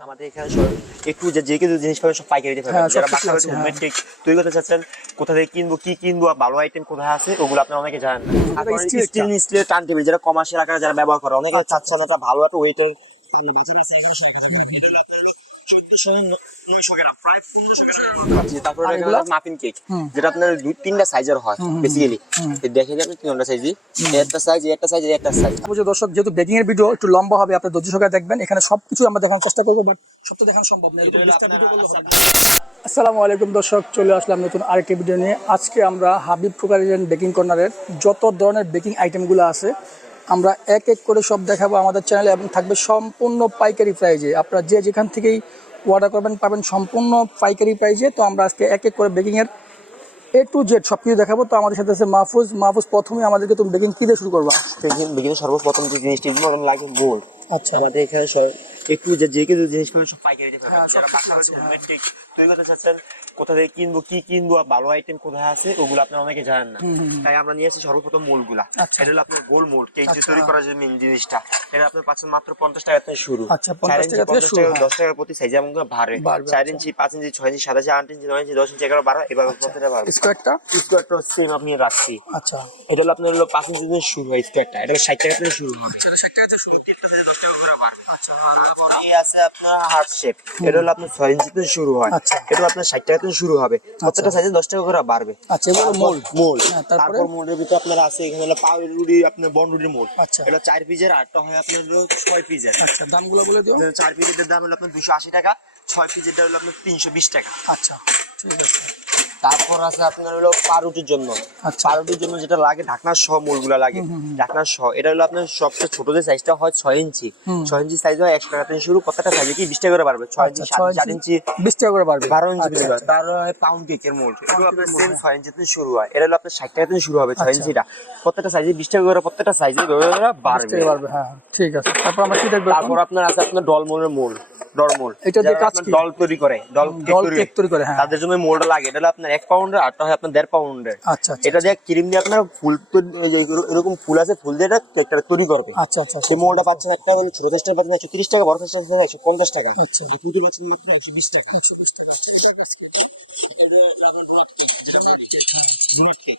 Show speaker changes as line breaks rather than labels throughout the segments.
আমাদের এখানে একটু যে যে কিছু জিনিস পাবেন সব পাইকারি দিতে
পারবেন
যারা বাসা বাড়িতে
হ্যাঁ।
হোমমেড কেক তৈরি করতে চাচ্ছেন কোথা থেকে কিনবো কি কিনবো আর ভালো আইটেম কোথায় আছে ওগুলো আপনারা অনেকে জানেন। স্টিল স্টিলের টান টেবিল যারা কমার্শিয়াল আকারে যারা ব্যবহার করে অনেকে চাচ্ছেন না ভালো একটা ওয়েটের তারপরে মাফিন কেক যেটা আপনার দুই তিনটা সাইজের হয়
হুম, হুম,
বেসিক্যালি দেখে যাবেন তিনটা সাইজই একটা সাইজ একটা সাইজ একটা সাইজ
বুঝে দর্শক যেহেতু বেকিং এর ভিডিও একটু লম্বা হবে আপনি ধৈর্য সহকারে দেখবেন। এখানে সবকিছু আমরা দেখানোর চেষ্টা করব বাট সব তো দেখানো সম্ভব না এরকম ভিডিও করলে হবে আসসালামু আলাইকুম দর্শক চলে আসলাম নতুন আরেকটি ভিডিও নিয়ে। আজকে আমরা হাবিব বেকিং কর্নারের যত ধরনের বেকিং আইটেমগুলো আছে আমরা এক এক করে সব দেখাবো আমাদের চ্যানেলে এবং থাকবে সম্পূর্ণ পাইকারি প্রাইজে আপনারা যে যেখান থেকেই অর্ডার করবেন, পাবেন সম্পূর্ণ পাইকারি প্রাইজে তো আমরা আজকে এক এক করে বেকিংয়ের এ টু জেড সব কিছু দেখাবো। তো আমাদের সাথে আছে মাহফুজ। মাহফুজ, প্রথমে আমাদেরকে তুমি বেকিং কী দিয়ে শুরু করবা?
বেকিং সর্বপ্রথম যে জিনিসটি লাগে গোল্ড
আচ্ছা।
আমাদের এখানে একটু যে যে কিছু জিনিস পাবেন সব পাইকারিতে পাবেন
হ্যাঁ,
যারা বাড়িতে হোমমেড কেক তৈরি করতে চাচ্ছেন কোথা থেকে কিনবো কি কিনবো আর ভালো আইটেম কোথায় আছে ওগুলো আপনারা অনেকে জানেন না। তাই আমরা নিয়ে আসি সর্বপ্রথম মোলগুলা।
আচ্ছা।
এটা হলো আপনার গোল মোল কেক যে
আচ্ছা।
তৈরি করার যে মেন জিনিসটা। এটা আপনার পাচ্ছেন মাত্র পঞ্চাশ টাকা থেকে শুরু।
আচ্ছা, 50 টাকা থেকে
50
শুরু,
টাকা। দশ টাকার প্রতি সাইজ এমন করে বাড়ে
বাড়বে,
চার
আচ্ছা।
ইঞ্চি পাঁচ ইঞ্চি ছয় ইঞ্চি সাত ইঞ্চি আট ইঞ্চি নয় ইঞ্চি দশ ইঞ্চি এগারো বারো এবার প্রত্যেকটা বাড়বে।
স্কোয়ারটা
স্কোয়ারটা সেম আপনি রাখছি।
আচ্ছা।
এটা হলো আপনার হলো পাঁচ ইঞ্চি থেকে শুরু হয় স্কোয়ারটা এটা ষাট টাকা থেকে শুরু
হয় ষাট টাকা থেকে শুরু।
প্রত্যেকটা সাইজে দশ
আচ্ছা
এই আছে আপনার হার্ট শেপ। এটা হলো আপনার ছয় ইঞ্চি থেকে শুরু হয়।
আচ্ছা।
এটা আপনার ষাট টাকা থেকে শুরু হবে। প্রত্যেকটা সাইজে দশ টাকা করে বাড়বে।
আচ্ছা এগুলো মোল
মোল
হ্যাঁ, তারপর?
মোলের ভিতরে আপনার আছে এখানে হলো পাউরুটি আপনার বন মোল
আচ্ছা।
এটা চার পিসের আটটা হয় আপনার ছয় পিসের
আচ্ছা দামগুলো বলে দিও।
চার পিসের দাম হলো আপনার দুশো আশি টাকা ছয় পিসেরটা হলো আপনার তিনশো বিশ টাকা।
আচ্ছা ঠিক আছে।
তারপর আছে আপনার হলো পাউরুটির জন্য।
আচ্ছা।
পাউরুটির জন্য যেটা লাগে ঢাকনার সহ মোলগুলো লাগে। ঢাকনার সহ। এটা হলো আপনার সবচেয়ে ছোট যে সাইজটা হয় ছয় ইঞ্চি। ছয় ইঞ্চি সাইজ হয় একশো টাকা থেকে শুরু। প্রত্যেকটা সাইজে কি? বিশ টাকা করে বাড়বে। ছয় ইঞ্চি
আচ্ছা
সাত ইঞ্চি,
বিশ টাকা করে বাড়বে।
বারো ইঞ্চি হয়
আচ্ছা।
তার পাউন্ড কেকের মোল। এগুলো আপনার সেম
হ্যাঁ।
ছয় ইঞ্চি থেকে শুরু হয়। এটা হলো আপনার ষাট টাকা থেকে শুরু হবে ছয়। ইঞ্চিটা। প্রত্যেকটা সাইজে বিশ টাকা করে প্রত্যেকটা সাইজে বাড়বে।
বাড়বে হ্যাঁ হ্যাঁ, ঠিক আছে। তারপর আমরা কি দেখব
তারপর আপনার আছে আপনার ডল মোলের মোল ডল মোল।
এটা দিয়ে কাজ
ডল তৈরি করে ডল কেক তৈরি
করে
তাদের জন্য মোলটা লাগে। এটা হলো আপনার এক পাউন্ডের আরটা হয় আপনার দেড় পাউন্ডের
আচ্ছা আচ্ছা
এটা দিয়ে ক্রিম দিয়ে আপনার ফুল এরকম ফুল আছে ফুল দিয়ে এটা কেকটা তৈরি করবে।
আচ্ছা আচ্ছা
সেই মোলটা পাচ্ছেন একটা হলো ছোট চেষ্টা পাচ্ছেন একশো তিরিশ টাকা বড় চেষ্টা একশো পঞ্চাশ টাকা।
আচ্ছা।
পুতুল পাচ্ছেন মাত্র একশো বিশ টাকা।
একশো বিশ টাকা। আচ্ছা, এটা
কেক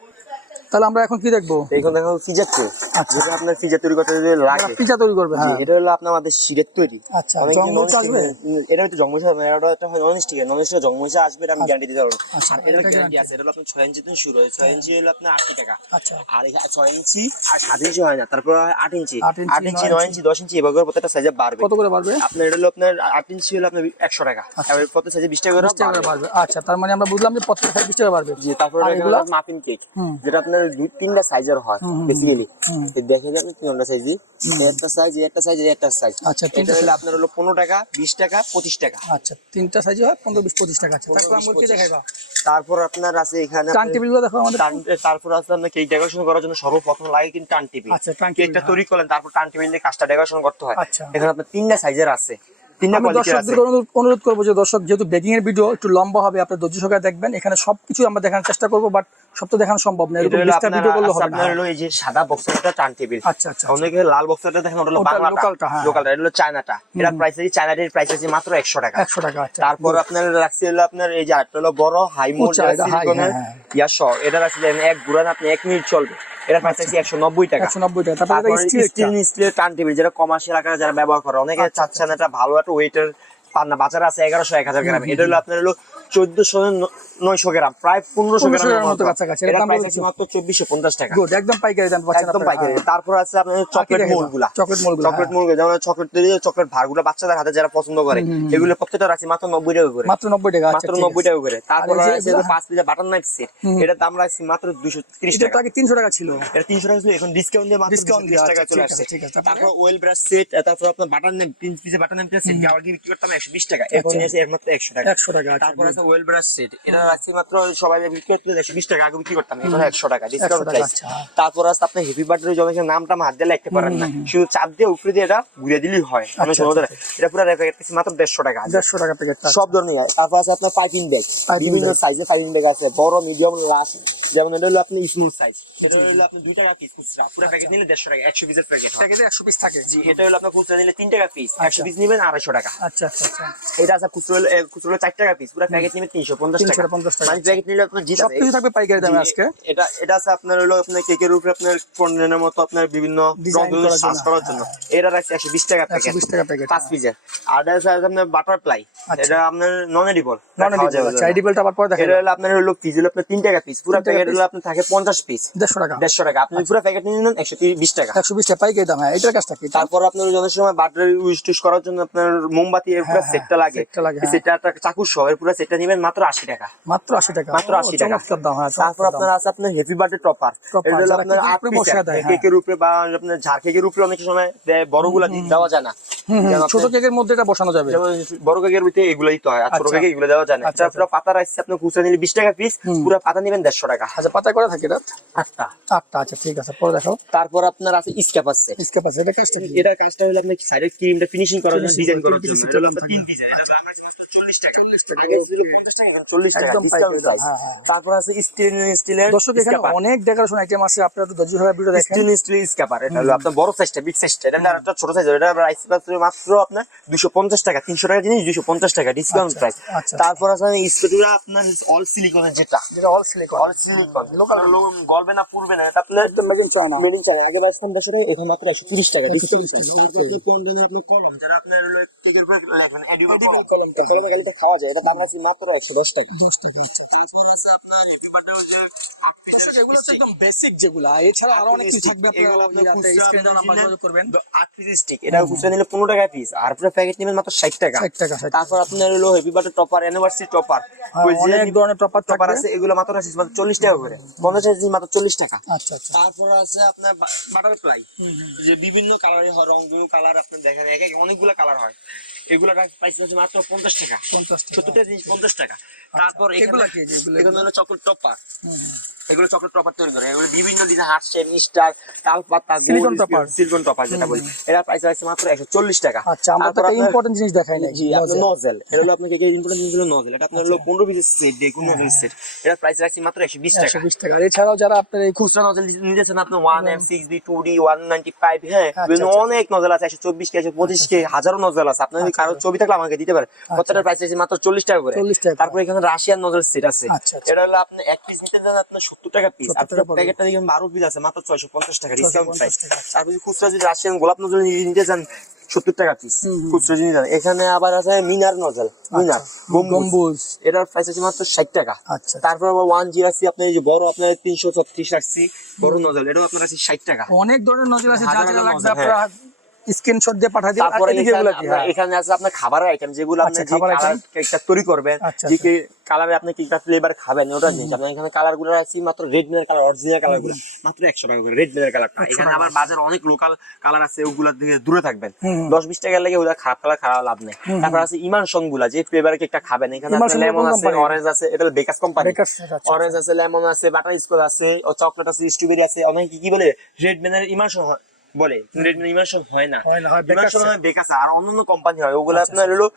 তাহলে আমরা এখন কি দেখব?
এইখানে দেখো ফিজার কেক
আচ্ছা।
যেটা আপনার ফিজার তৈরি করতে যদি লাগে।
পিজা তৈরি করবে হ্যাঁ।
এটা হলো আপনার আমাদের শিরের তৈরি।
আচ্ছা,
অনেক
আসবে?
এটা হয়তো হবে না, এটা একটা হয় নন নন জংমুচে আসবে এটা আমি গ্যারান্টি দিতে পারব।
আচ্ছা,
আর এটা গ্যারান্টি আছে এটা হলো আপনার ছয় ইঞ্চি থেকে শুরু হয়। ছয় ইঞ্চি হলো আপনার আশি টাকা।
আচ্ছা।
আর এখানে ছয় ইঞ্চি আর সাত ইঞ্চি হয় না তারপর হয় আট ইঞ্চি।
আট ইঞ্চি,
আট ইঞ্চি
নয়
নয় ইঞ্চি। এভাবে প্রত্যেকটা সাইজে বাড়বে।
কত করে বাড়বে?
আপনার এটা হলো আপনার আট ইঞ্চি হলো আপনার একশো টাকা। এবার প্রত্যেক সাইজে বিশ টাকা করে বাড়বে।
আচ্ছা তার মানে আমরা বুঝলাম যে প্রত্যেক বিশ টাকা বাড়বে।
জি তারপর
আর
মাফিন কেক যেটা আপনার দুই তিনটা সাইজের হয় বেসিক্যালি দেখে যাবেন তিনটা সাইজই একটা সাইজ একটা সাইজ একটা সাইজ
আচ্ছা,
এটা হলো আপনার হলো পনেরো টাকা বিশ টাকা পঁচিশ টাকা।
আচ্ছা তিনটা সাইজে হয় পনেরো বিশ পঁচিশ টাকা। আছে তারপর আমরা কি দেখাইবা?
তারপর আপনার আছে এখানে
টান টেবিলগুলো দেখো আমাদের।
তারপর আছে আপনার কেক ডেকোরেশন করার জন্য সর্বপ্রথম লাগে কিন্তু টান টেবিল
আচ্ছা,
কেকটা
হ্যাঁ।
তৈরি করলেন তারপর টান টেবিল দিয়ে কাজটা ডেকোরেশন করতে হয়।
আচ্ছা।
এখানে আপনার তিনটা সাইজের আছে। তিনটা
আমি দর্শকদের অনুরোধ- অনুরোধ করব যে দর্শক যেহেতু বেকিং এর ভিডিও একটু লম্বা হবে আপনার ধৈর্য সহকারে দেখবেন। এখানে সবকিছু আমরা দেখানোর চেষ্টা করব বাট সব তো দেখানো সম্ভব না এরকম ভিডিও করলে হবে না
আপনার হলো এই যে সাদা টেবিল
আচ্ছা আচ্ছা
অনেকে লাল বক্সটা দেখেন ওটা হলো বাংলাটা
লোকালটা, হ্যাঁ।
লোকালটা এটা হলো চায়নাটা এটা প্রাইস আছে চায়নাটির প্রাইস আছে মাত্র একশো টাকা।
একশো টাকা আচ্ছা।
তারপর আপনার রাখছি হলো আপনার এই যে আরেকটা হলো বড় হাই
এটা
সিলিকনের
হ্যাঁ,
ইয়া শ এটা রাখছি যে এক আপনি এক মিনিট চলবে। এটা প্রাইস আছে একশো নব্বই টাকা।
একশো নব্বই টাকা তারপর স্টিল
স্টিল টেবিল যেটা কমার্শিয়াল আকারে যারা ব্যবহার করে অনেকে
আচ্ছা,
চাচ্ছেন একটা ভালো একটা ওয়েটের পান না বাজারে আছে এগারোশো এক হাজার গ্রাম। এটা হলো আপনার হলো চোদ্দশো নয়শো গ্রাম প্রায় পনেরোশো
1500
গ্রামের
মতো
মতো।
কাছাকাছি।
এটা
দাম
প্রাইস আছে মাত্র চব্বিশশো পঞ্চাশ টাকা।
গুড একদম পাইকারি দাম পাচ্ছেন
একদম পাইকারি। তারপর আছে আপনার চকলেট
দেখাইবা? চকলেট মোলগুলা,
চকলেট। যেমন চকলেট তৈরি চকলেট ভারগুলো বাচ্চাদের হাতে যারা পছন্দ করে এগুলো প্রত্যেকটা রাখছি মাত্র নব্বই টাকা করে।
মাত্র নব্বই টাকা
মাত্র নব্বই টাকা করে। তারপর
আর এই যে
আছে পাঁচ পিজা বাটার নাইফ সেট এটার দাম রাখছি মাত্র দুশো ত্রিশ টাকা।
আগে তিনশো টাকা ছিল।
এটা তিনশো টাকা ছিল এখন ডিসকাউন্ট দিয়ে মাত্র ডিসকাউন্ট
দিয়ে,
টাকা
আচ্ছা,
চলে আসছে।
তারপরে?
ওয়েল ব্রাশ সেট তারপর আপনার বাটার নেম তিন পিসে বাটার নেম সেট আবার কি বিক্রি করতাম একশো বিশ টাকা। এখন
আচ্ছা।
একশো টাকা।
একশো টাকা আচ্ছা,
তারপর আছে আছে ওয়েল ব্রাশ সেট এটা রাখছি মাত্র সবাই বিক্রি করতে একশো বিশ টাকা আগে বিক্রি করতাম। এখন একশো টাকা ডিসকাউন্ট প্রাইস
আচ্ছা, হ্যাঁ।
তারপর আছে আপনি হেভি বার্থডে জন্য নামটা হাত দিয়ে লিখতে পারেন না। শুধু চাপ দিয়ে উপরে দিয়ে এটা ঘুরে দিলেই হয়। আমি
আচ্ছা,
সমুদ্রে
আচ্ছা,
এটা পুরো গেছি মাত্র দেড়শো টাকা
দেড়শো টাকা প্যাকেট
সব ধরনের তারপর আছে আপনার পাইপিং ব্যাগ বিভিন্ন সাইজের পাইপিং ব্যাগ আছে বড় মিডিয়াম লাস্ট যেমন এটা হলো আপনি স্মুথ সাইজ এটা হলো আপনি দুইটা বা পিস খুচরা। পুরো প্যাকেট নিলে দেড়শো টাকা একশো পিসের প্যাকেট
প্যাকেটে একশো পিস থাকে।
জি এটা হলো আপনার খুচরা নিলে তিন টাকা পিস একশো
আচ্ছা।
পিস নেবেন আড়াইশো টাকা।
আচ্ছা আচ্ছা আচ্ছা।
এটা আছে খুচরো খুচরো হলো চার টাকা পিস পুরো প্যাকেট নেবেন তিনশো পঞ্চাশ টাকা।
350 টাকা।
মানে প্যাকেট নিলে আপনার জিত
সব কিছু থাকবে পাইকারি দামে আজকে।
এটা এটা আছে আপনার হলো আপনার কেকের উপরে আপনার পণ্যের মতো আপনার বিভিন্ন রং সাজ করার জন্য। এটা রাখছে একশো বিশ টাকা প্যাকেট
120 টাকা প্যাকেট
পাঁচ পিসের আর এটা আছে আপনার বাটারফ্লাই
আচ্ছা।
এটা আপনার নন এডিবল
নন এডিবল আচ্ছা এডিবলটা আবার পরে দেখা
এটা হলো আপনার হলো পিস হলো আপনার তিন টাকা পিস পুরো প্যাকেট? হলো আপনার থাকে পঞ্চাশ পিস
দেড়শো টাকা।
দেড়শো টাকা। আপনি পুরো প্যাকেট নিয়ে নেন একশো বিশ টাকা।
একশো বিশ টাকা পাইকারি দাম হ্যাঁ এটার কাজটা কি?
তারপর আপনার অনেক সময় বাটার ইউজ টুস করার জন্য আপনার মোমবাতি এর পুরো
হ্যাঁ,
সেটটা লাগে।
সেটটা হ্যাঁ।
চাকুর সহ এর পুরো সেটটা নেবেন মাত্র আশি টাকা।
মাত্র আশি টাকা।
মাত্র
ও,
80 টাকা।
হ্যাঁ
তারপর আপনার আছে আপনার হেভি বার্থডে টপার এটা হলো আপনার আট
উপরে।
কেকের বা আপনার ঝাড় কেকের উপরে অনেক সময় দেয় বড়গুলা দেওয়া যায় না।
হুম, হুম,
যেমন
ছোট কেকের মধ্যে এটা বসানো যাবে।
বড় কেকের ভিতরে এগুলো দিতে হয় আর ছোট
আচ্ছা।
কেকে এগুলো দেওয়া যায় না।
আচ্ছা,
পুরো পাতা রাখছে আপনার খুচরা নিলে বিশ টাকা পিস পুরো পাতা নেবেন দেড়শো টাকা।
আচ্ছা পাতা করে থাকে এটা?
আটটা।
আটটা আচ্ছা ঠিক আছে পরে দেখো
তারপর আপনার আছে স্ক্যাপ আছে।
এটা কাজটা কি?
এটা কাজটা হলো ক্রিমটা ফিনিশিং করার জন্য ডিজাইন
করার জন্য।
এটা তিন এটা দাম আছে মাত্র 40 টাকা। আগে ছিল 50 টাকা এখন 40 টাকা
একদম
ডিসকাউন্ট
পাইকারি দাম,
প্রাইস
হ্যাঁ, হ্যাঁ।
তারপর আছে স্টিল স্টিলের
দর্শক এখানে অনেক ডেকোরেশন আইটেম আছে আপনারা তো ধৈর্য ধরে ভিডিও দেখেন
স্টিল স্টিল স্ক্যাপার এটা হলো আপনার বড় সাইজটা বিগ সাইজটা এটা একটা ছোট সাইজ এটা প্রাইস মাত্র আপনার 250 টাকা 300 টাকা জিনিস 250 টাকা ডিসকাউন্ট প্রাইস। তারপর আছে স্পেটুলা আপনার অল সিলিকনের যেটা।
যেটা all silicon
all silicon local গলবে না পুরবে না আপনার
একদম
নবীন চাল আগে বাইশ টাকা দেড়শো টাকা। ওখানে মাত্র ডিসকাউন্ট. কোন আপনার লেখেন গেলে খাওয়া যায়। এটা দাম আছে মাত্র একশো দশ টাকা। তারপর আছে আপনার
দর্শক এগুলো হচ্ছে একদম বেসিক যেগুলা। এছাড়া আরও অনেক কিছু থাকবে আপনারা
আপনার
স্ক্রিনে
আপনার
নাম্বার যোগাযোগ করবেন।
আট পিস স্টিক এটা খুচরা নিলে পনেরো টাকা পিস আর প্যাকেট নেবেন মাত্র টাকা।
60 টাকা,
তারপর আপনার হলো happy birthday topper anniversary
topper অনেক ধরনের টপার
টপার আছে এগুলো মাত্র আছে মাত্র চল্লিশ টাকা করে। পঞ্চাশ কেজি মাত্র চল্লিশ টাকা।
আচ্ছা আচ্ছা।
তারপর আছে আপনার বাটারফ্লাই যে বিভিন্ন কালারের হয় রং বিভিন্ন কালার আপনার দেখেন এক এক অনেকগুলো কালার হয়। এগুলো প্রাইস আছে মাত্র পঞ্চাশ টাকা।
50 টাকা।
সত্তরটা জিনিস পঞ্চাশ টাকা। তারপর
এগুলা কি এগুলো?
এগুলো হলো চকলেট টপার এগুলো চকলেট টপার তৈরি করে। এগুলো বিভিন্ন ডিজাইন হার্ট শেপ স্টার তাল পাতা
Silicon
সিলিকন টপার যেটা বলি। এটা প্রাইস আছে মাত্র একশো চল্লিশ টাকা।
আচ্ছা আমরা তো ইম্পর্টেন্ট জিনিস দেখাই নাই
জি নজেল এটা হলো আপনাকে ইম্পর্টেন্ট জিনিস হলো নজেল এটা আপনার হলো পনেরো পিসের সেট নজেল সেট এটা প্রাইস রাখছি মাত্র একশো বিশ টাকা।
একশো বিশ টাকা। এছাড়াও যারা আপনার এই
খুচরা নজেল নিতেছেন আপনি one M six B two D one ninety five হ্যাঁ
আচ্ছা, আচ্ছা।
অনেক নজেল আছে একশো চব্বিশ কে একশো পঁচিশ কে হাজারো নজেল আছে। আপনার যদি কারও ছবি থাকলে আমাকে দিতে পারে। কতটার প্রাইস আছে মাত্র চল্লিশ টাকা করে।
40।
তারপর এখানে রাশিয়ান নজেল সেট আছে।
আচ্ছা, আচ্ছা।
এটা হলো আপনি এক পিস নিতে আপনার সত্তর টাকা পিস আর প্যাকেটটা দেখবেন বারো পিস আছে মাত্র ছয়শো পঞ্চাশ টাকা ডিসকাউন্ট প্রাইস
টাকা।
যদি খুচরা যদি রাশিয়ান গোলাপ নজল নিতে চান সত্তর টাকা পিস খুচরা জিনিস এখানে আবার আছে মিনার নজল মিনার গম্বুজ। এটার প্রাইস আছে মাত্র ষাট টাকা।
আচ্ছা।
তারপর আবার ওয়ান জিরো আছে আপনার যে বড় আপনার তিনশো ছত্রিশ রাখছি বড় নজল এটাও আপনার আছে ষাট টাকা।
অনেক ধরনের নজর আছে যা যা লাগবে
নজর,
আপনারা স্ক্রিনশট দিয়ে পাঠিয়ে দিন
তারপরে এখানে
কি? হ্যাঁ।
এখানে আছে আপনার খাবারের আইটেম যেগুলো আপনি
আচ্ছা,
যে কালার কেকটা তৈরি করবেন
আচ্ছা,
যে
আচ্ছা।
কালারে আপনি কেকটা ফ্লেভার খাবেন ওটা জিনিস। আপনার এখানে কালারগুলো আছে মাত্র রেড কালার অরিজিনাল কালারগুলো মাত্র একশো টাকা করে রেড কালারটা এখানে আবার বাজার অনেক লোকাল কালার আছে ওগুলা থেকে দূরে থাকবেন।
হুম।
দশ বিশ টাকা লাগে ওগুলা খারাপ কালার খারাপ লাভ নেই। তারপর আছে ইমান সংগুলা যে ফ্লেভার কেকটা খাবেন। এখানে
সং
লেমন আছে অরেঞ্জ আছে এটা বেকাস কোম্পানি। অরেঞ্জ আছে লেমন আছে বাটার স্কচ আছে ও চকলেট আছে স্ট্রবেরি আছে অনেক কি কি বলে রেড মিনার ইমান বলে হয় না।
হয় হয়।
আর অন্যান্য কোম্পানি হয় ওগুলো আপনার হলো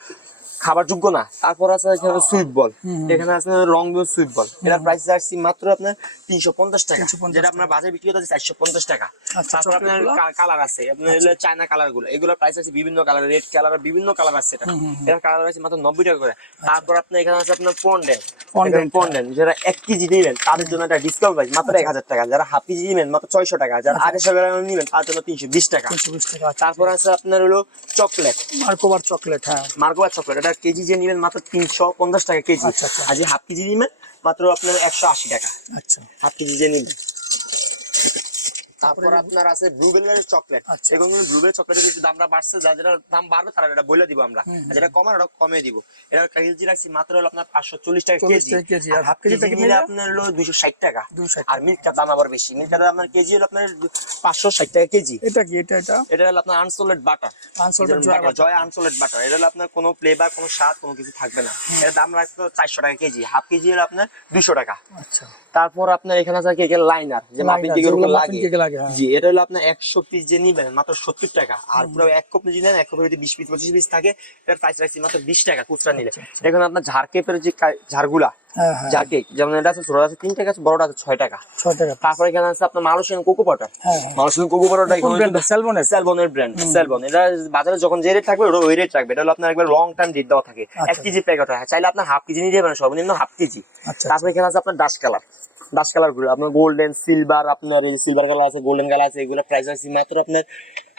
খাবার যোগ্য না। তারপর আছে এখানে সুইট বল এখানে আছে রং সুইট বল এটার প্রাইস আসছে মাত্র আপনার তিনশো পঞ্চাশ টাকা। যেটা আপনার বাজারে বিক্রি চারশো পঞ্চাশ টাকা।
আচ্ছা,
তারপর আপনার কালার আছে। আপনার চায়না কালারগুলো। এগুলো প্রাইস আছে বিভিন্ন কালার রেড কালার বিভিন্ন কালার আছে এটা। এটার কালার আছে মাত্র নব্বই টাকা করে। তারপর আপনার এখানে আছে আপনার পন্ডেন
Fondant।
পন্ডেন্ট যারা এক কেজি নেবেন তাদের জন্য একটা ডিসকাউন্ট প্রাইস মাত্র এক হাজার টাকা। যারা হাফ কেজি নেবেন মাত্র ছয়শো টাকা। যারা আড়াইশো গ্রাম নেবেন তার জন্য তিনশো বিশ টাকা।
তিনশো বিশ টাকা আচ্ছা।
তারপর আছে আপনার হলো চকলেট।
মার্কোবার চকলেট হ্যাঁ।
মার্কোবার চকলেট এটা কেজি যে নেবেন মাত্র তিনশো পঞ্চাশ টাকা কেজি।
আচ্ছা, আচ্ছা।
আর যে হাফ কেজি নেবেন মাত্র আপনার একশো আশি টাকা।
আচ্ছা।
হাফ কেজি যে নেবেন। তারপর আপনার আছে ব্লুবেলের চকলেট। এখন ব্লুবেলের চকলেটের একটু দামটা বাড়ছে যা যেটা দাম বাড়বে তারা এটা বলে দিব আমরা। যেটা কমার ওটা কমে দিব। এটা কেজি রাখছি মাত্র হলো আপনার পাঁচশো চল্লিশ টাকা কেজি।
আর
হাফ
কেজি থেকে
নিলে? আপনার হলো দুশো ষাট টাকা। আর মিল্কটার দাম আবার বেশি। মিল্কটার দাম আপনার কেজি হলো আপনার পাঁচশো ষাট টাকা কেজি।
এটা কি? এটা এটা?
এটা হলো আপনার আনসোলেড বাটার
জয়
আনসোলেড বাটার এটা হলো আপনার কোনো ফ্লেভার কোনো স্বাদ কোনো কিছু থাকবে না। এর দাম রাখতো চারশো টাকা কেজি। হাফ কেজি হলো আপনার দুশো টাকা।
আচ্ছা।
তারপর আপনার এখানে আছে কেকের লাইনার যে মাপিং
Liner,
কেকের উপর লাগে।
লাগে।
জি এটা হলো আপনার একশো পিস যে নিবেন মাত্র সত্তর টাকা। আর পুরো এক কপ যদি নেন এক কপের যদি বিশ পিস পঁচিশ পিস থাকে এটার প্রাইস রাখছি মাত্র বিশ টাকা খুচরা নিলে। এখন আপনার ঝাড় কেপের যে ঝাড়গুলা
হ্যাঁ হ্যাঁ।
ঝাড় কেক যেমন এটা আছে ছোট আছে তিন টাকা আছে বড়টা আছে ছয় টাকা।
ছয় টাকা
তারপর এখানে আছে আপনার কোকো
হ্যাঁ।
কোকো
ব্র্যান্ড
সেলবনের ব্র্যান্ড সেলবন এটা বাজারে যখন যে রেট থাকবে ওটা ওই রেট রাখবে এটা হলো আপনার একবার লং টাইম ডেট দেওয়া থাকে। এক
আচ্ছা।
কেজি প্যাকেট হয়। চাইলে আপনার হাফ কেজি নিয়ে যাবেন সর্বনিম্ন হাফ কেজি।
আচ্ছা।
তারপর এখানে আছে আপনার ডাস্ট কালার ডাস্ট কালারগুলো আপনার গোল্ডেন সিলভার আপনার এই সিলভার কালার আছে গোল্ডেন কালার আছে এগুলো প্রাইস আছে মাত্র আপনার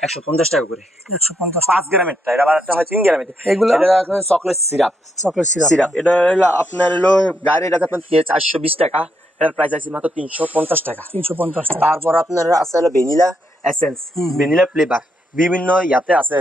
একশো পঞ্চাশ টাকা করে।
একশো পঞ্চাশ
পাঁচ গ্রামের এটা আবার একটা হয় তিন গ্রামের
এগুলো?
এটা chocolate syrup
chocolate syrup
syrup এটা হলো আপনার হলো গাড়ির এটা আপনার চারশো বিশ টাকা। এটার প্রাইস আছে মাত্র তিনশো পঞ্চাশ টাকা।
তিনশো পঞ্চাশ টাকা।
তারপর আপনার আছে হলো ভ্যানিলা এসেন্স ভ্যানিলা ফ্লেভার বিভিন্ন ইয়াতে আছে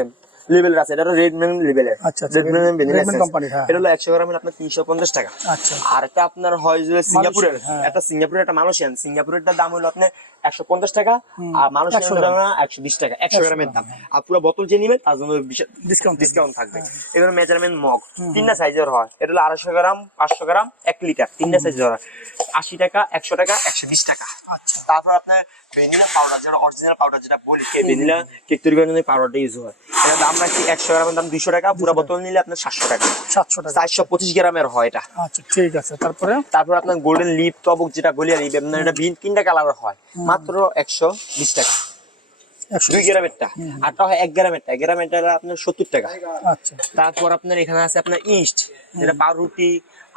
লেভেলের আছে এটা রেডমেন লেভেলের।
আচ্ছা,
ভ্যানিলা
Redmond
এসেন্স
company, হ্যাঁ।
এটা হলো একশো গ্রামের আপনার তিনশো পঞ্চাশ টাকা।
আচ্ছা।
আর একটা আপনার হয় যে সিঙ্গাপুরের
হ্যাঁ।
একটা সিঙ্গাপুরের একটা মালয়েশিয়ান। সিঙ্গাপুরের দাম হলো আপনার একশো পঞ্চাশ টাকা আর মালয়েশিয়ান
100 গ্রাম।
একশো বিশ টাকা একশো গ্রামের দাম। আর পুরো বোতল যে নিবেন তার জন্য
থাকবে।
ডিসকাউন্ট থাকবে। এবার মেজারমেন্ট মগ তিনটা সাইজের হয়। এটা হলো আড়াইশো গ্রাম পাঁচশো গ্রাম এক লিটার তিনটা সাইজের হয়। আশি টাকা একশো টাকা একশো বিশ টাকা।
আচ্ছা।
তারপর আপনার ভ্যানিলা পাউডার যেটা অরিজিনাল পাউডার যেটা বলি কে ভ্যানিলা কেক তৈরি করার জন্য পাউডারটা ইউজ হয়। এটা দাম রাখছি একশো গ্রামের দাম দুশো টাকা পুরো বোতল নিলে আপনার সাতশো টাকা।
সাতশো টাকা।
চারশো পঁচিশ গ্রামের হয় এটা।
আচ্ছা ঠিক আছে। তারপরে?
তারপর আপনার গোল্ডেন লিপ যেটা বলি আর আপনার এটা ভিন তিনটা কালার হয়। মাত্র একশো বিশ টাকা। দুই গ্রামেরটা। আরটা হয় এক গ্রামেরটা। এক গ্রামেরটা আপনার সত্তর টাকা।
আচ্ছা।
তারপর আপনার এখানে আছে আপনার ইস্ট যেটা পাউরুটি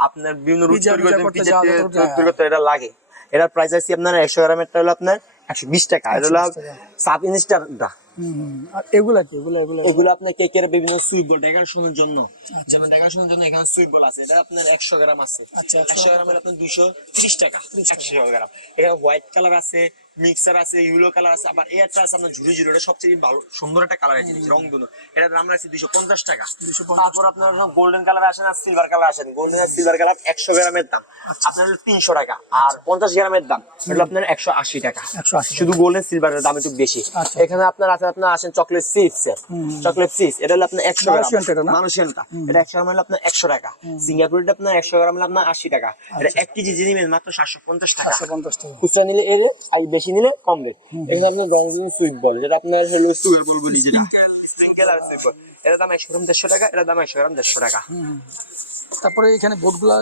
আপনার বিভিন্ন রুটি করতে
করতে
পিজ্জা
যা
তৈরি
যত যায়,
তৈরি করতে এটা লাগে। এটার প্রাইস আছে আপনার একশো গ্রামেরটা হলো আপনার একশো বিশ টাকা এটা হলো
120
সাব।
আর এগুলা কি এগুলা এগুলা
এগুলো আপনার কেকের বিভিন্ন সুইট বল জন্য। যেমন ডেকোরেশনের জন্য এখানে সুইট আছে এটা আপনার একশো গ্রাম আছে।
আচ্ছা,
একশো গ্রামের আপনার দুশো ত্রিশ টাকা একশো গ্রাম। এখানে হোয়াইট কালার আছে মিক্সার আছে ইউলো কালার আছে আবার এয়ারটা আছে আপনার ঝুড়ি ঝুড়ি ওটা সবচেয়ে ভালো সুন্দর একটা কালার জিনিস রং দুনো এটার দাম রাখছে দুশো পঞ্চাশ টাকা। তারপর আপনার গোল্ডেন কালার আসেন আর সিলভার কালার আসেন গোল্ডেন আর সিলভার কালার একশো গ্রামের দাম।
আচ্ছা।
আপনার হলো তিনশো টাকা আর পঞ্চাশ গ্রামের দাম আপনার একশো আশি টাকা।
180
শুধু গোল্ডেন সিলভারের দাম একটু বেশি।
আচ্ছা।
এখানে আপনার আছে আপনার আসেন চকলেট চিপস চকলেট চিপস এটা হলো আপনার একশো গ্রাম।
এটা
এটা একশো গ্রাম হলো আপনার একশো টাকা। সিঙ্গাপুরের আপনার একশো গ্রাম হলো আপনার আশি টাকা। এটা এক কেজি যে নিবেন মাত্র সাতশো পঞ্চাশ টাকা। খুচরা নিলে এলো আর বেশি নিলে কম রেট। এখানে আপনার গরম সুইট বল যেটা আপনার হলো সুইট বল বলি যেটা। স্প্রিঙ্কেল আর সুইট বল। এটার দাম একশো গ্রাম দেড়শো টাকা এটার দাম একশো গ্রাম দেড়শো টাকা।
তারপরে এখানে বোর্ডগুলা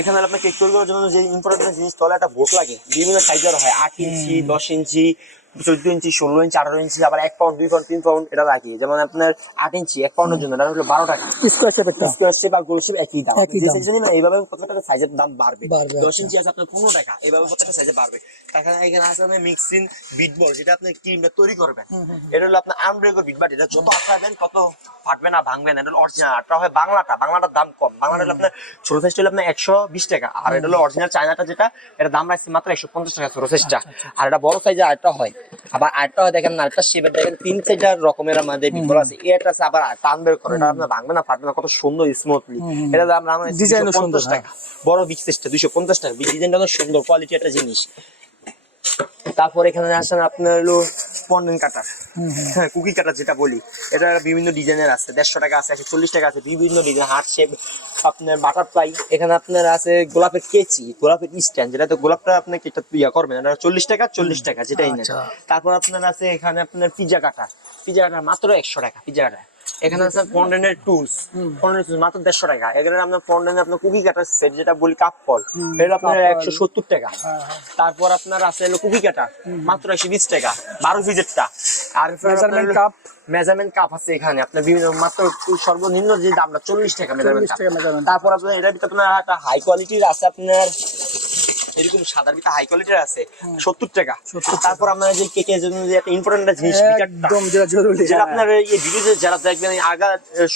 এখানে আপনার কেক তৈরি করার জন্য যে ইম্পর্টেন্ট জিনিস তলে একটা বোট লাগে। বিভিন্ন সাইজের হয় আট ইঞ্চি দশ ইঞ্চি চোদ্দ ইঞ্চি ষোলো ইঞ্চি আঠারো ইঞ্চি আবার এক পাউন্ড দুই পাউন্ড তিন পাউন্ড এটা রাখি যেমন আপনার আট ইঞ্চি এক পাউন্ডের জন্য এটা হলো বারো টাকা।
স্কোয়ার শেপেরটা
স্কোয়ার শেপ আর গোল শেপ একই দাম। যে। সাইজ এইভাবে প্রত্যেকটা সাইজের দাম বাড়বে। দশ
আচ্ছা।
ইঞ্চি আছে আপনার পনেরো টাকা এইভাবে প্রত্যেকটা সাইজে বাড়বে। তাছাড়া এখানে আছে আপনার মিক্সিং বিট বল যেটা আপনি ক্রিমটা তৈরি করবেন। এটা হলো আপনার আনব্রেকর বিট বাট এটা যত আটটা দেন তত ফাটবে না ভাঙবে না। এটা হলো অরিজিনাল আটটা হয় বাংলাটা। বাংলাটার দাম কম। বাংলাটা হলো আপনার ছোট সাইজটা হলো আপনার একশো বিশ টাকা। আর এটা হলো অরিজিনাল চায়নাটা যেটা এটা দাম রাখছে মাত্র একশো পঞ্চাশ টাকা ছোট সাইজটা আর এটা বড় সাইজের আরেকটা হয়। আবার আরেকটা দেখেন দেখেন আটটা শেপের দেখেন তিন চারটা রকমের আমাদের বিফল আছে। এটা আছে আবার টান বের করে এটা আপনার ভাঙবে না ফাটবে না কত সুন্দর স্মুথলি এটা দাম রাখা
ডিজাইন ও সুন্দর,
টাকা। বড় বিগ সাইজটা দুইশো পঞ্চাশ টাকা। ডিজাইনটা সুন্দর কোয়ালিটি একটা জিনিস। তারপর এখানে আসেন আপনার হলো পন্ডেন্ট কাটার হ্যাঁ কুকি কাটার যেটা বলি। এটা বিভিন্ন ডিজাইনের আছে। দেড়শো টাকা আছে একশো চল্লিশ টাকা আছে বিভিন্ন ডিজাইন হার্ট শেপ আপনার বাটারফ্লাই এখানে আপনার আছে গোলাপের কেচি গোলাপের স্ট্যান্ড। যেটা তো গোলাপটা আপনি কেটে ইয়া করবেন এটা চল্লিশ টাকা চল্লিশ টাকা যেটাই নেন।
আচ্ছা।
তারপর আপনার আছে এখানে আপনার পিজা কাটার পিজা কাটার মাত্র একশো টাকা পিজা কাটার এখানে আছে ফন্ডেনের টুলস ফন্ডেনের মাত্র দেড়শো টাকা। এখানে আপনার ফন্ডেনের আপনার কুকি কাটার সেট যেটা বলি কাপ ফল এটা আপনার একশো সত্তর টাকা।
হ্যাঁ, হ্যাঁ।
তারপর আপনার আছে হলো কুকি কাটার মাত্র একশো বিশ টাকা। বারো পিজেরটা আর
Measurement cup।
মেজারমেন্ট কাপ আছে এখানে। আপনার বিভিন্ন মাত্র সর্বনিম্ন যে দামটা চল্লিশ টাকা মেজারমেন্ট
40 টাকা measurement cup।
তারপর আপনার ভিতরে আপনার একটা হাই কোয়ালিটির আছে আপনার এরকম সাদার ভিতরে হাই কোয়ালিটির আছে সত্তর টাকা
70 টাকা।
তারপর আপনার যে কেকের জন্য যে একটা ইম্পর্টেন্ট জিনিস
একদম যেটা জরুরি
যেটা
হ্যাঁ।
আপনার এই ভিডিওতে যারা দেখবেন আগা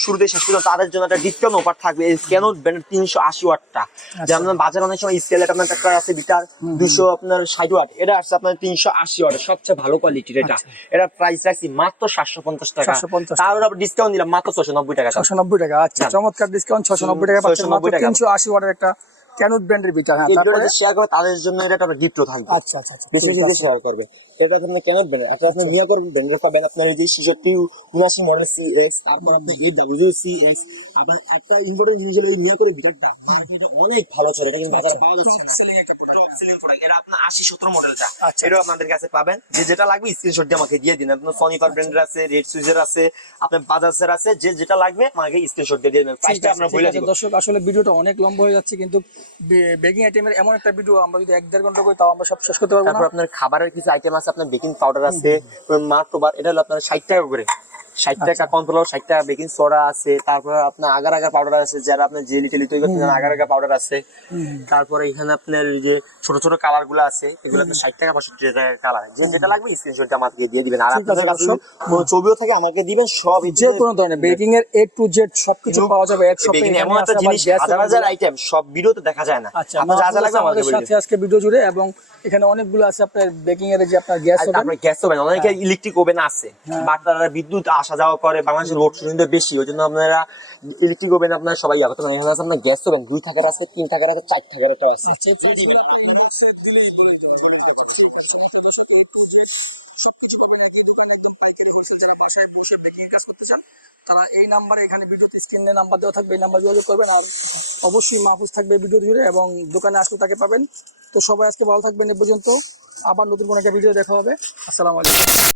শুরুতে শেষ পর্যন্ত তাদের জন্য একটা ডিসকাউন্ট অফার থাকবে স্ক্যানো তিনশো আশি ওয়াটটা। যেমন বাজার অনেক সময় স্কেলেট আপনার একটা আছে বিটার দুশো আপনার ষাট ওয়াট এটা আসছে আপনার তিনশো আশি ওয়াট সবচেয়ে ভালো কোয়ালিটির এটা
আচ্ছা।
এটা প্রাইস রাখছি মাত্র সাতশো পঞ্চাশ টাকা
750
তার আবার ডিসকাউন্ট দিলাম মাত্র ছশো নব্বই টাকা
ছশো নব্বই টাকা আচ্ছা
হ্যাঁ।
চমৎকার ডিসকাউন্ট ছশো নব্বই টাকা পাচ্ছেন
690
মাত্র
টাকা।
তিনশো আশি ওয়াটের একটা ক্যানুট ব্র্যান্ডের বিটার হ্যাঁ তারপরে?
শেয়ার করে তাদের জন্য এটা একটা গিফটও থাকবে।
আচ্ছা আচ্ছা আচ্ছা
বেশি বেশি শেয়ার করবে এটা আপনি কেন ব্র্যান্ড এটা আপনি মিয়া করবেন ব্র্যান্ডের পাবেন আপনার এই যে ছিষট্টি উনাশি মডেল সি এক্স তারপর আপনার এই ডাব্লিউ সি এক্স আপনার একটা ইম্পর্টেন্ট জিনিস হলো এই মিয়া করে বিটারটা এটা অনেক ভালো চলে এটা কিন্তু বাজারে পাওয়া যাচ্ছে
Top selling একটা product,
টপ সেলিং প্রোডাক্ট এটা আপনার আশি সত্তর মডেলটা
আচ্ছা।
এটাও আপনাদের কাছে পাবেন। যে যেটা লাগবে স্ক্রিনশট দিয়ে আমাকে দিয়ে দিন। আপনার সনিফার ব্র্যান্ডের আছে রেড সুইজের আছে আপনার বাজাজের আছে যে যেটা লাগবে আমাকে স্ক্রিনশট দিয়ে
ঠিক
প্রাইসটা
আছে,
বলে দিব।
দর্শক আসলে ভিডিওটা অনেক লম্বা হয়ে যাচ্ছে কিন্তু বেকিং আইটেমের এমন একটা ভিডিও আমরা যদি এক দেড় ঘণ্টা করি তাও আমরা সব শেষ করতে পারব
তারপর আপনার খাবারের কিছু আইটেম আছে আপনার বেকিং পাউডার আছে এটা হলো আপনার ষাট টাকা করে। ষাট
আচ্ছা।
টাকা কর্নফ্লাওয়ার ষাট টাকা বেকিং সোডা আছে তারপর আপনার আগার আগার পাউডার আছে যারা আপনার জেলি টেলি তৈরি করতে আগার আগার পাউডার আছে। তারপরে এখানে আপনার যে ছোট ছোট কালারগুলো আছে এগুলো আপনার ষাট টাকা পঁয়ষট্টি টাকা কালার যে যেটা লাগবে আমাকে দিয়ে দিবেন। আর
ঠিক
আপনাদের কাছে কোনো ছবিও থাকে আমাকে দিবেন সব
যে কোনো ধরনের বেকিং এর এ টু জেড সবকিছু পাওয়া যাবে এক শপে
এমন একটা জিনিস হাজার হাজার আইটেম সব ভিডিওতে দেখা যায় না।
আচ্ছা
আপনার যা যা লাগবে
আমাদের সাথে আজকে ভিডিও জুড়ে এবং এখানে অনেকগুলো আছে আপনার বেকিং এর যে আপনার গ্যাস ওভেন
তারপরে গ্যাস ওভেন অনেকে
হ্যাঁ।
ইলেকট্রিক ওভেন আছে বাট তারা বিদ্যুৎ আসা যাওয়া করে বাংলাদেশের লোড কিন্তু বেশি ওই জন্য আপনারা ইলেকট্রিক ওভেন আপনারা সবাই ইয়া করতে এখানে আছে আপনার গ্যাস ওভেন দুই থাকার আছে তিন থাকার আছে চার থাকার একটা আছে
সবকিছু পাবেন একই দোকানে একদম পাইকারি হোলসেল যারা বাসায় বসে বেকিং কাজ করতে চান, তারা এই নাম্বারে এখানে ভিডিওতে স্ক্রিনে নাম্বার দেওয়া থাকবে, এই নাম্বার যোগাযোগ করবেন আর অবশ্যই মাহফুজ থাকবে ভিডিও জুড়ে এবং দোকানে আসলে তাকে পাবেন। তো সবাই আজকে ভালো থাকবেন এ পর্যন্ত। আবার নতুন কোনো একটা ভিডিও দেখা হবে। আসসালামু আলাইকুম।